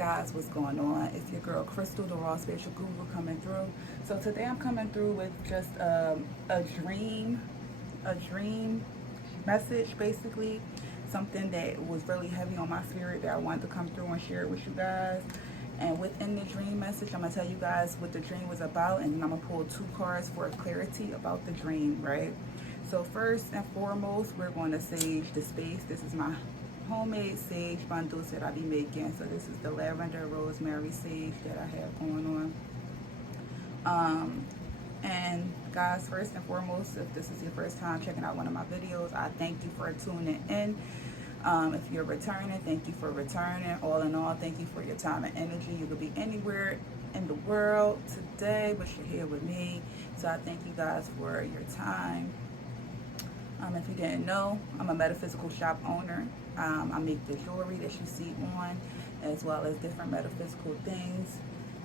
guys, what's going on? It's your girl Crystal, the Raw Spiritual Guru, coming through. So today I'm coming through with just a dream message, basically something that was really heavy on my spirit that I wanted to come through and share it with you guys. And within the dream message, I'm gonna tell you guys what the dream was about, and then I'm gonna pull 2 cards for clarity about the dream, right? So first and foremost, we're going to sage the space. This is my homemade sage bundles that I be making. So this is the lavender rosemary sage that I have going on. And guys, first and foremost, if this is your first time checking out one of my videos, I thank you for tuning in. If you're returning, thank you for returning. All in all, thank you for your time and energy. You could be anywhere in the world today, but you're here with me. So I thank you guys for your time. If you didn't know, I'm a metaphysical shop owner. I make the jewelry that you see on, as well as different metaphysical things.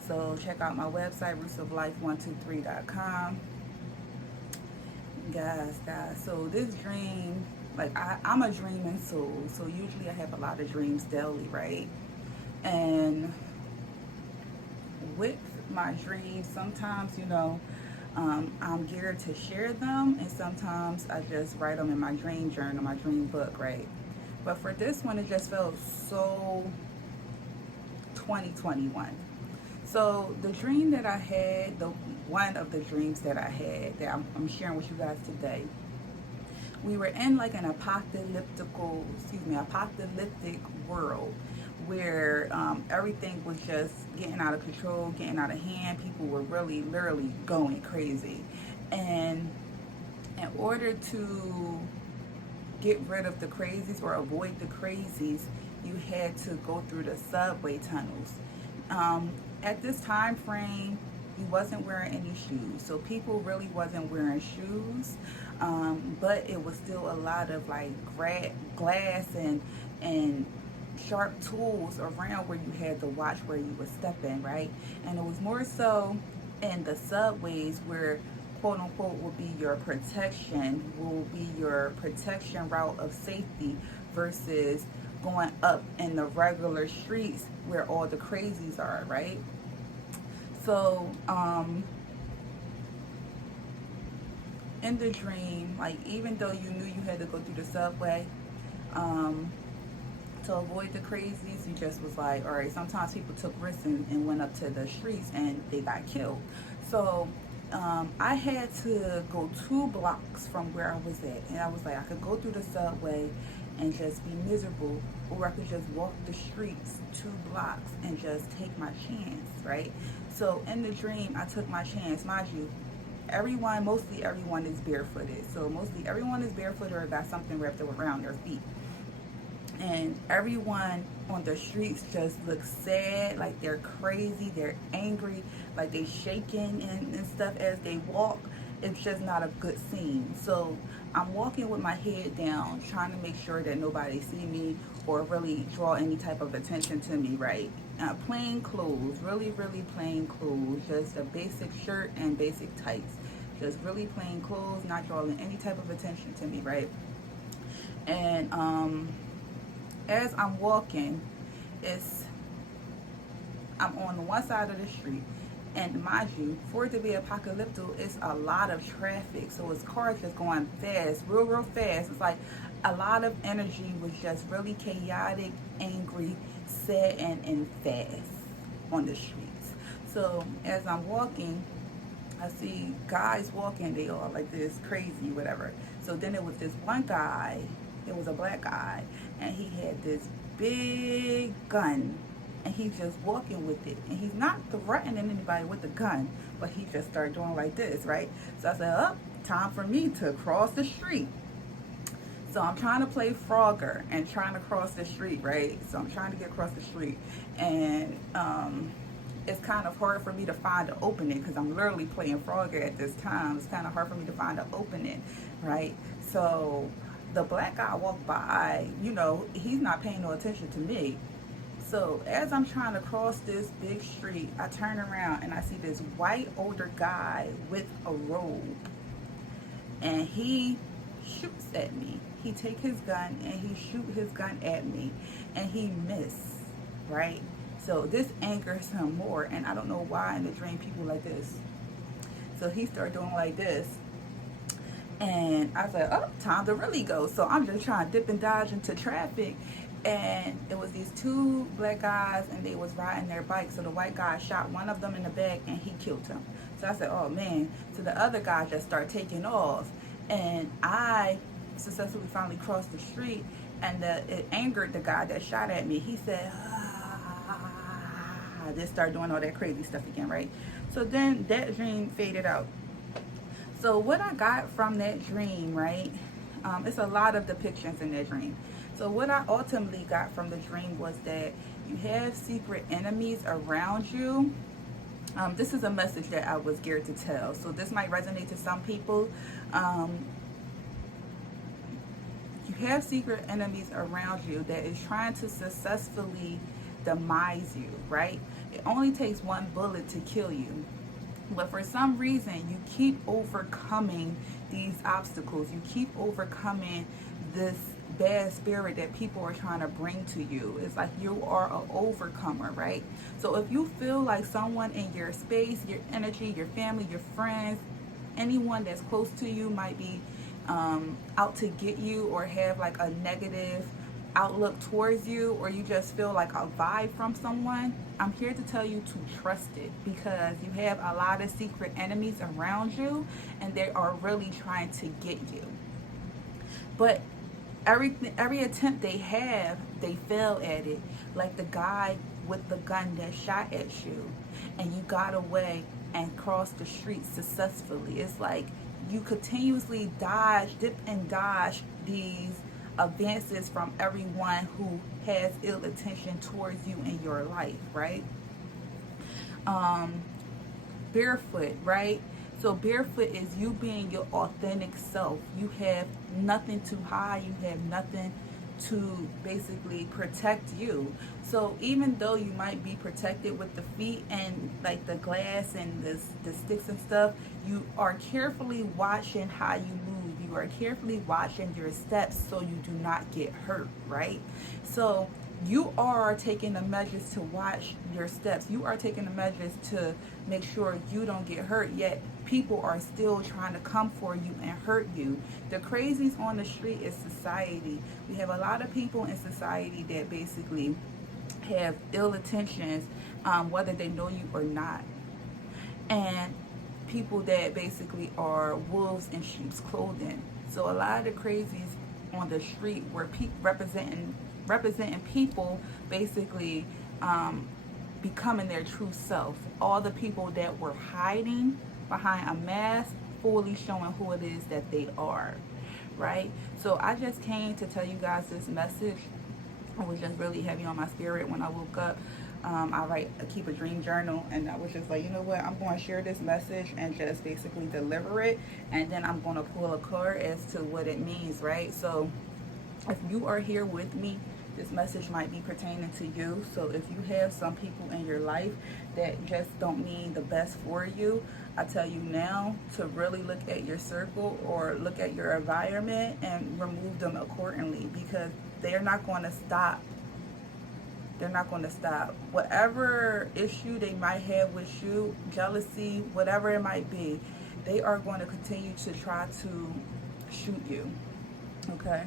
So check out my website, rootsoflife123.com. Guys, so this dream, like I'm a dreaming soul. So usually I have a lot of dreams daily, right? And with my dreams, sometimes, I'm geared to share them, and sometimes I just write them in my dream journal, my dream book, right? But for this one, it just felt so 2021. So the dream that I had, one of the dreams that I had that I'm sharing with you guys today, we were in like an apocalyptic world where everything was just getting out of control, getting out of hand. People were really, literally going crazy. And in order to get rid of the crazies or avoid the crazies, you had to go through the subway tunnels. At this time frame, you wasn't wearing any shoes, so people really wasn't wearing shoes, but it was still a lot of like glass and sharp tools around where you had to watch where you were stepping, right? And it was more so in the subways where quote unquote will be your protection route of safety versus going up in the regular streets where all the crazies are, right? So in the dream, like even though you knew you had to go through the subway to avoid the crazies, you just was like, all right, sometimes people took risks and went up to the streets and they got killed. So I had to go 2 blocks from where I was at, and I was like, I could go through the subway and just be miserable, or I could just walk the streets 2 blocks and just take my chance, right? So in the dream, I took my chance. Mind you, mostly everyone is barefooted. So mostly everyone is barefooted or got something wrapped around their feet. And everyone on the streets just looks sad, like they're crazy, they're angry, like they shaking and stuff as they walk. It's just not a good scene. So I'm walking with my head down, trying to make sure that nobody see me or really draw any type of attention to me, right? Plain clothes, really, really plain clothes, just a basic shirt and basic tights. Just really plain clothes, not drawing any type of attention to me, right? And as I'm walking, I'm on one side of the street, and mind you, for it to be apocalyptic, it's a lot of traffic, so it's cars just going fast, real fast. It's like a lot of energy was just really chaotic, angry, sad, and fast on the streets. So as I'm walking, I see guys walking, they all like this crazy, whatever. So then it was this one guy, it was a black guy, and he had this big gun, and he's just walking with it, and he's not threatening anybody with the gun, but he just started doing like this, right? So I said, oh, time for me to cross the street. So I'm trying to play Frogger and trying to cross the street, right? So I'm trying to get across the street, and it's kind of hard for me to find an opening because I'm literally playing Frogger at this time. It's kind of hard for me to find an opening, right? So the black guy walked by, he's not paying no attention to me. So as I'm trying to cross this big street, I turn around and I see this white older guy with a robe, and he shoots at me. He take his gun and he shoot his gun at me, and he missed, right? So this angers him more, and I don't know why in the dream people like this. So he started doing like this. And I was like, oh, time to really go. So I'm just trying to dip and dodge into traffic. And it was these two black guys, and they was riding their bikes. So the white guy shot one of them in the back, and he killed him. So I said, oh, man. So the other guy just started taking off. And I successfully finally crossed the street, and it angered the guy that shot at me. He said, just started doing all that crazy stuff again, right? So then that dream faded out. So what I got from that dream, right, it's a lot of depictions in that dream. So what I ultimately got from the dream was that you have secret enemies around you. This is a message that I was geared to tell. So this might resonate to some people. You have secret enemies around you that is trying to successfully demise you, right? It only takes one bullet to kill you. But for some reason, you keep overcoming these obstacles. You keep overcoming this bad spirit that people are trying to bring to you. It's like you are an overcomer, right? So if you feel like someone in your space, your energy, your family, your friends, anyone that's close to you might be out to get you, or have like a negative outlook towards you, or you just feel like a vibe from someone, I'm here to tell you to trust it, because you have a lot of secret enemies around you, and they are really trying to get you. But every attempt they have, they fail at it. Like the guy with the gun that shot at you, and you got away and crossed the street successfully. It's like you continuously dip and dodge these advances from everyone who has ill intention towards you in your life, right? Barefoot, right? So barefoot is you being your authentic self. You have nothing to hide. You have nothing to basically protect you. So even though you might be protected with the feet and like the glass and the sticks and stuff, you are carefully watching how you move. You are carefully watching your steps so you do not get hurt, right? So you are taking the measures to watch your steps. You are taking the measures to make sure you don't get hurt, yet people are still trying to come for you and hurt you. The crazies on the street is society. We have a lot of people in society that basically have ill intentions, whether they know you or not. And people that basically are wolves in sheep's clothing. So a lot of the crazies on the street were representing people basically becoming their true self. All the people that were hiding behind a mask, fully showing who it is that they are, right? So I just came to tell you guys this message. It was just really heavy on my spirit when I woke up. I keep a dream journal, and I was just like, you know what, I'm going to share this message and just basically deliver it, and then I'm going to pull a card as to what it means, right? So if you are here with me, this message might be pertaining to you. So if you have some people in your life that just don't mean the best for you, I tell you now to really look at your circle or look at your environment and remove them accordingly, because they're not going to stop. They're not going to stop. Whatever issue they might have with you, jealousy, whatever it might be, they are going to continue to try to shoot you. Okay?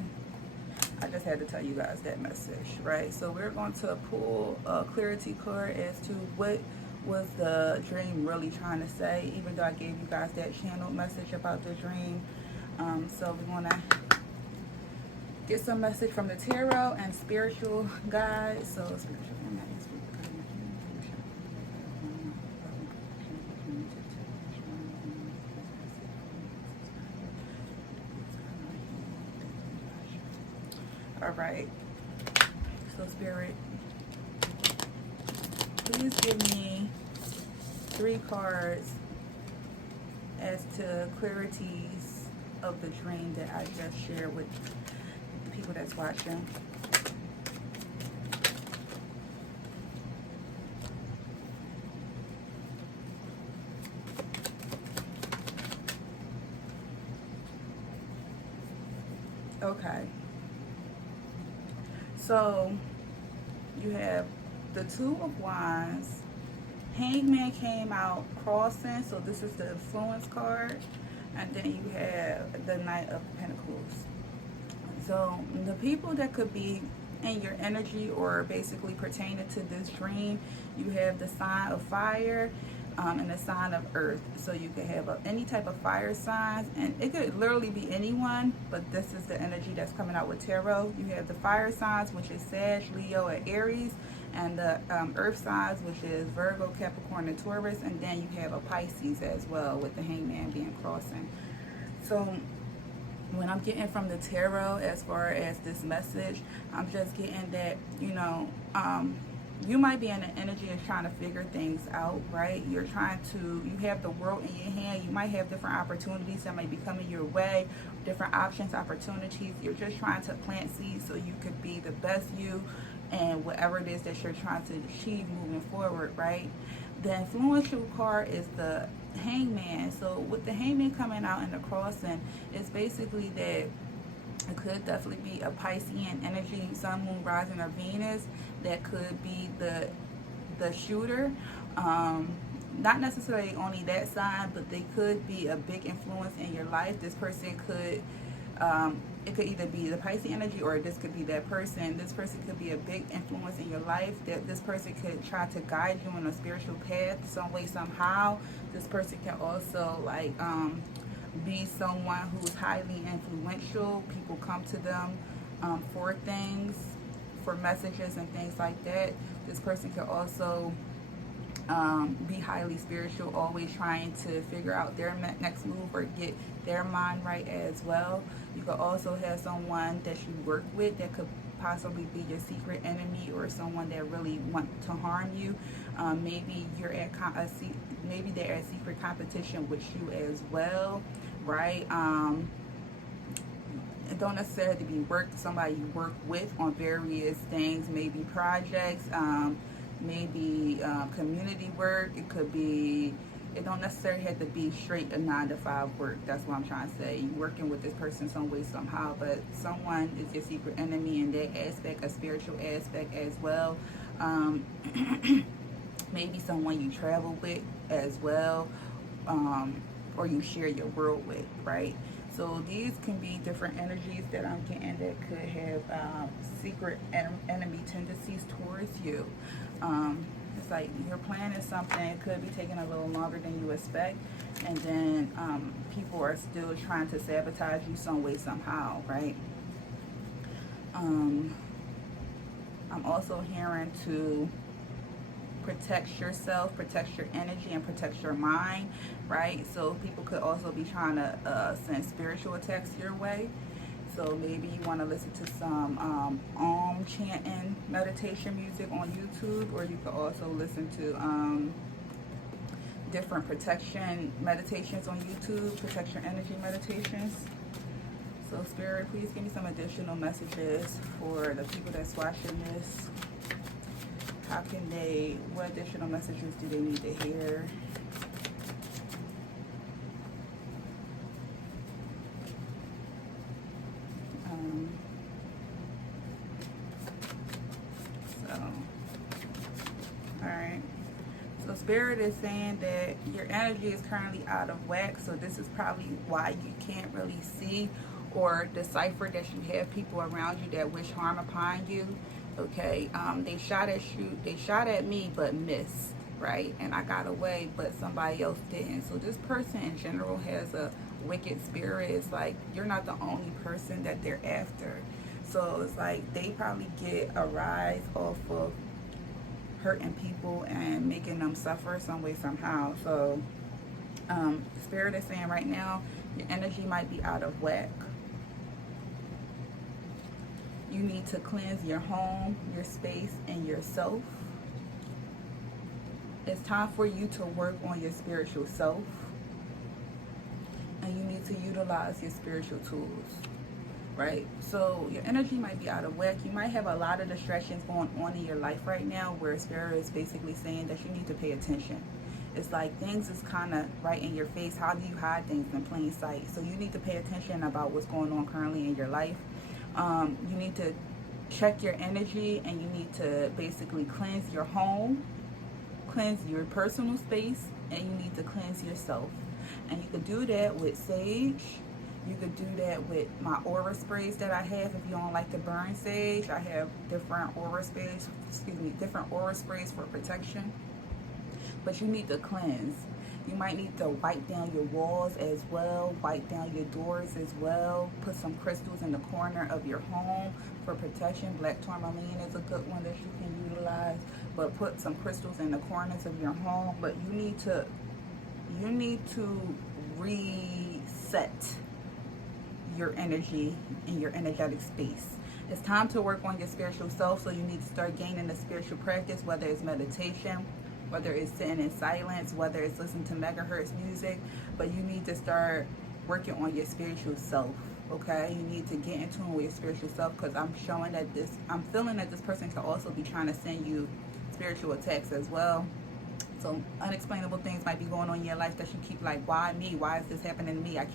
I just had to tell you guys that message, right? So we're going to pull a clarity card as to what was the dream really trying to say, even though I gave you guys that channeled message about the dream. So we want to get some message from the tarot and spiritual guides. So spiritual. All right. So spirit, please give me 3 cards as to clarities of the dream that I just shared with the people that's watching. Okay. So you have the Two of Wands, Hangman came out crossing, so this is the influence card, and then you have the Knight of Pentacles. So the people that could be in your energy or basically pertaining to this dream, you have the sign of fire and the sign of earth. So you could have any type of fire signs, and it could literally be anyone, but this is the energy that's coming out with tarot. You have the fire signs, which is Sag, Leo, and Aries, and the earth signs, which is Virgo, Capricorn, and Taurus, and then you have a Pisces as well with the Hangman being crossing. So when I'm getting from the tarot as far as this message, I'm just getting that, you might be in the energy of trying to figure things out, right? You have the world in your hand. You might have different opportunities that might be coming your way, different options, opportunities. You're just trying to plant seeds so you could be the best you and whatever it is that you're trying to achieve moving forward, right? The influential card is the Hangman. So with the Hangman coming out in the crossing, it's basically that it could definitely be a Piscean energy, Sun, Moon, Rising, or Venus. That could be the shooter. Not necessarily only that sign, but they could be a big influence in your life. This person could, it could either be the Pisces energy or this could be that person. This person could be a big influence in your life. That this person could try to guide you on a spiritual path some way, somehow. This person can also be someone who's highly influential. People come to them for things, for messages and things like that. This person can also be highly spiritual, always trying to figure out their next move or get their mind right as well. You could also have someone that you work with that could possibly be your secret enemy or someone that really wants to harm you. Maybe you're at maybe they're at secret competition with you as well, right? It don't necessarily have to be somebody you work with on various things, maybe projects, maybe community work. It don't necessarily have to be straight a 9-to-5 work. That's what I'm trying to say. You're working with this person some way, somehow, but someone is your secret enemy in that aspect, a spiritual aspect as well. Maybe someone you travel with as well, or you share your world with, right? So these can be different energies that I'm getting that could have secret enemy tendencies towards you. It's like you're planning something, it could be taking a little longer than you expect, and then people are still trying to sabotage you some way, somehow, right? I'm also hearing to protect yourself, protect your energy, and protect your mind, right? So people could also be trying to send spiritual attacks your way. So maybe you want to listen to some chanting meditation music on YouTube, or you could also listen to different protection meditations on YouTube, protect your energy meditations. So Spirit, please give me some additional messages for the people that's watching this. What additional messages do they need to hear? Alright. So Spirit is saying that your energy is currently out of whack, so this is probably why you can't really see or decipher that you have people around you that wish harm upon you. Okay, they shot at me but missed, right? And I got away, but somebody else didn't. So this person in general has a wicked spirit. It's like you're not the only person that they're after. So it's like they probably get a rise off of hurting people and making them suffer some way, somehow. So Spirit is saying right now your energy might be out of whack. You need to cleanse your home, your space, and yourself. It's time for you to work on your spiritual self. And you need to utilize your spiritual tools, right? So your energy might be out of whack. You might have a lot of distractions going on in your life right now where Spirit is basically saying that you need to pay attention. It's like things is kind of right in your face. How do you hide things in plain sight? So you need to pay attention about what's going on currently in your life. You need to check your energy, and you need to basically cleanse your home, cleanse your personal space, and you need to cleanse yourself. And you could do that with sage. You could do that with my aura sprays that I have. If you don't like to burn sage, I have different aura sprays, different aura sprays for protection. But you need to cleanse. You might need to wipe down your walls as well, wipe down your doors as well. Put some crystals in the corner of your home for protection. Black tourmaline is a good one that you can utilize. But put some crystals in the corners of your home. But you need to reset your energy in your energetic space. It's time to work on your spiritual self, so you need to start gaining the spiritual practice, whether it's meditation, whether it's sitting in silence, whether it's listening to megahertz music, but you need to start working on your spiritual self, okay? You need to get in tune with your spiritual self, because I'm feeling that this person can also be trying to send you spiritual attacks as well. So unexplainable things might be going on in your life that you keep like, why me? Why is this happening to me? I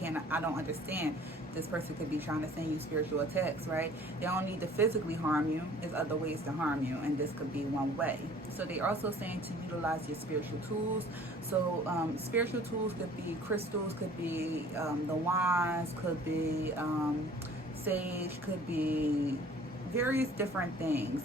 don't understand. This person could be trying to send you spiritual attacks, right? They don't need to physically harm you. There's other ways to harm you, and this could be one way. So they're also saying to utilize your spiritual tools. So spiritual tools could be crystals, could be the wands, could be sage, could be various different things,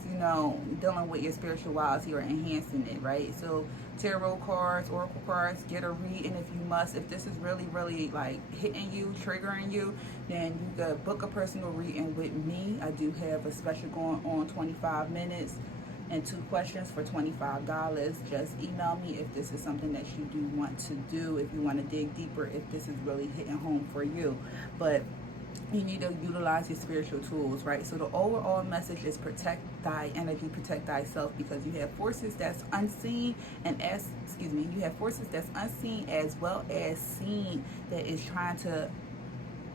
dealing with your spirituality or enhancing it, right? So tarot cards, oracle cards, get a reading if you must. If this is really, really like hitting you, triggering you, then you could book a personal reading with me. I do have a special going on, 25 minutes and 2 questions for $25. Just email me if this is something that you do want to do, if you want to dig deeper, if this is really hitting home for you. But you need to utilize your spiritual tools, right? So the overall message is protect thy energy, protect thyself, because you have forces that's unseen you have forces that's unseen as well as seen that is trying to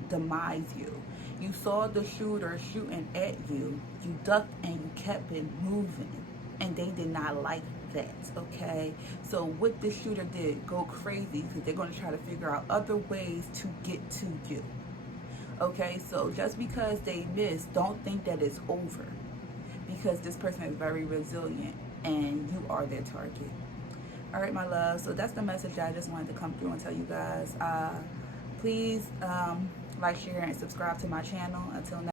demise you. You saw the shooter shooting at you, you ducked and you kept it moving, and they did not like that, okay? So what this shooter did, go crazy, because they're going to try to figure out other ways to get to you. Okay, so just because they miss, don't think that it's over, because this person is very resilient and you are their target. All right, my love. So that's the message I just wanted to come through and tell you guys. Please like, share, and subscribe to my channel. Until next